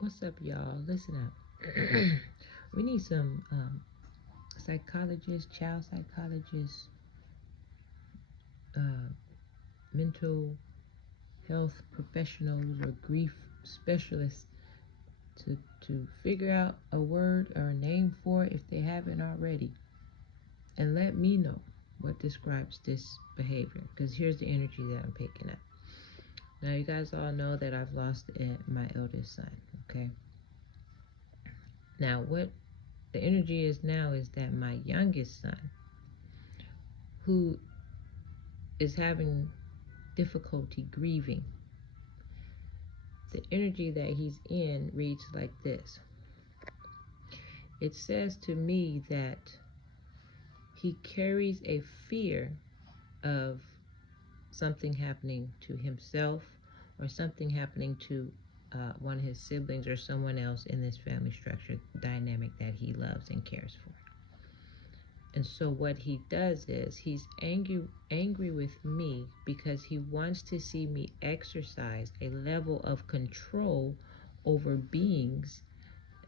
What's up, y'all? Listen up. We need some psychologists, child psychologists, uh, mental health professionals, or grief specialists to figure out a word or a name for it if they haven't already, and let me know what describes this behavior. Because here's the energy that I'm picking up. Now, you guys all know that I've lost my eldest son. Okay. Now, what the energy is now is that my youngest son, who is having difficulty grieving, the energy that he's in reads like this. It says to me that he carries a fear of something happening to himself or something happening to one of his siblings or someone else in this family structure dynamic that he loves and cares for. And so what he does is he's angry with me because he wants to see me exercise a level of control over beings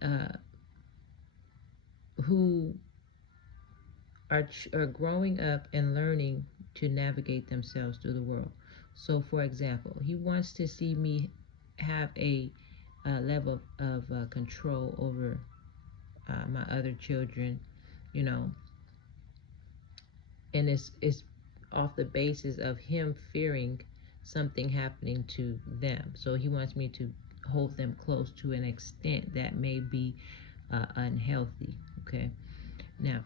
uh, who are growing up and learning to navigate themselves through the world. So, for example, he wants to see me have a level of control over my other children, you know, and it's off the basis of him fearing something happening to them. So he wants me to hold them close to an extent that may be unhealthy. Okay, now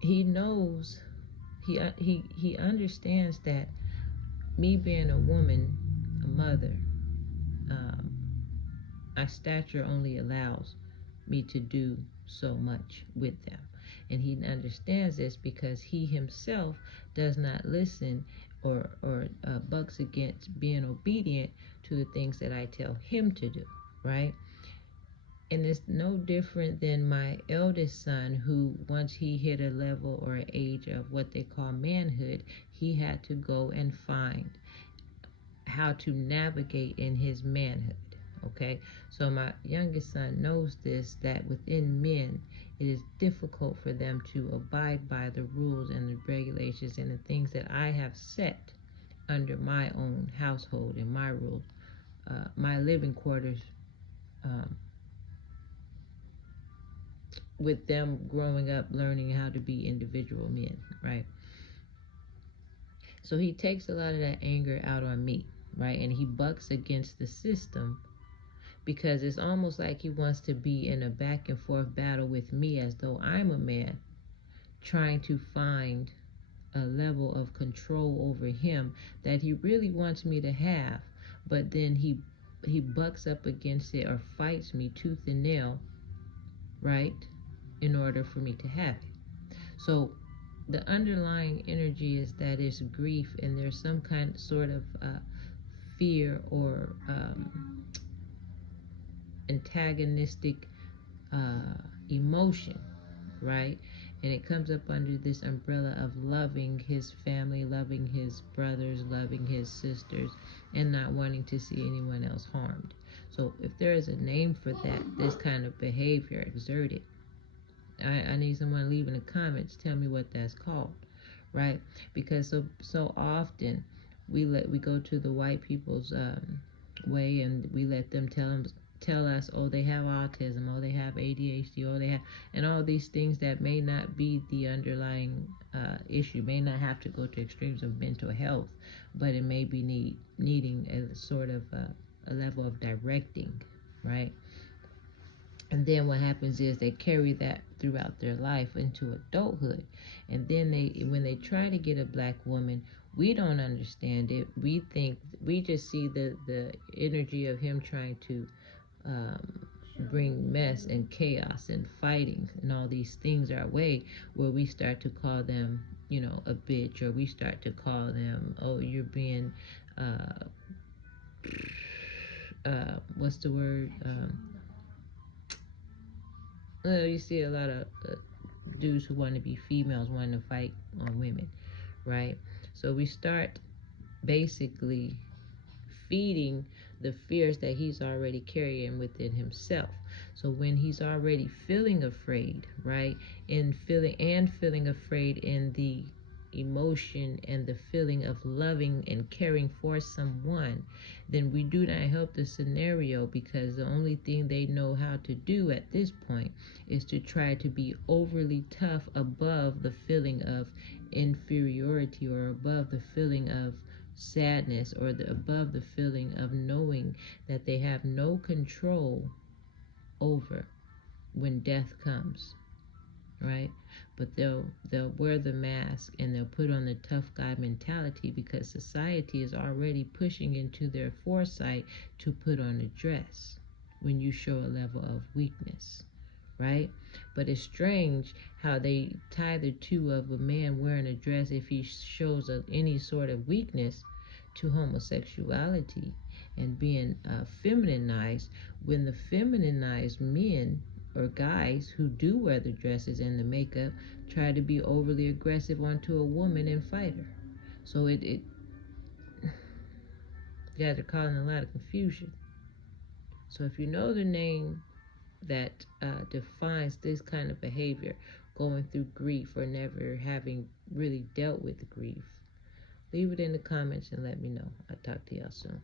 he knows, he understands that me being a woman, a mother, um, my stature only allows me to do so much with them. And he understands this because he himself does not listen or bucks against being obedient to the things that I tell him to do, right? And it's no different than my eldest son, who once he hit a level or an age of what they call manhood, he had to go and find how to navigate in his manhood. Okay, so my youngest son knows this, that within men it is difficult for them to abide by the rules and the regulations and the things that I have set under my own household and my rules, my living quarters, um, with them growing up learning how to be individual men, right? So he takes a lot of that anger out on me, right? And he bucks against the system because it's almost like he wants to be in a back and forth battle with me as though I'm a man trying to find a level of control over him that he really wants me to have, but then he bucks up against it or fights me tooth and nail, right, in order for me to have it. So the underlying energy is that it's grief and there's some kind sort of fear or antagonistic emotion, right? And it comes up under this umbrella of loving his family, loving his brothers, loving his sisters, and not wanting to see anyone else harmed. So if there is a name for that, this kind of behavior exerted, I need someone to leave in the comments, tell me what that's called, right? Because so often we go to the white people's way, and we let them tell us, oh, they have autism, oh, they have ADHD, oh, they have, and all these things that may not be the underlying issue, may not have to go to extremes of mental health, but it may be needing a sort of a level of directing, right? And then what happens is they carry that throughout their life into adulthood. And then when they try to get a black woman, we don't understand it. We think, we just see the energy of him trying to bring mess and chaos and fighting and all these things our way, where we start to call them, you know, a bitch, or we start to call them, oh, you're being, what's the word? You see a lot of dudes who want to be females wanting to fight on women, right? So we start basically feeding the fears that he's already carrying within himself. So when he's already feeling afraid, right, and feeling afraid in the emotion and the feeling of loving and caring for someone, then we do not help the scenario, because the only thing they know how to do at this point is to try to be overly tough above the feeling of inferiority, or above the feeling of sadness, or above the feeling of knowing that they have no control over when death comes, right? But they'll wear the mask and they'll put on the tough guy mentality, because society is already pushing into their foresight to put on a dress when you show a level of weakness, right? But it's strange how they tie the two of a man wearing a dress, if he shows any sort of weakness, to homosexuality and being femininized, when the feminized men or guys who do wear the dresses and the makeup try to be overly aggressive onto a woman and fight her. So it you guys are causing a lot of confusion. So if you know the name that defines this kind of behavior, going through grief or never having really dealt with grief, leave it in the comments and let me know. I'll talk to y'all soon.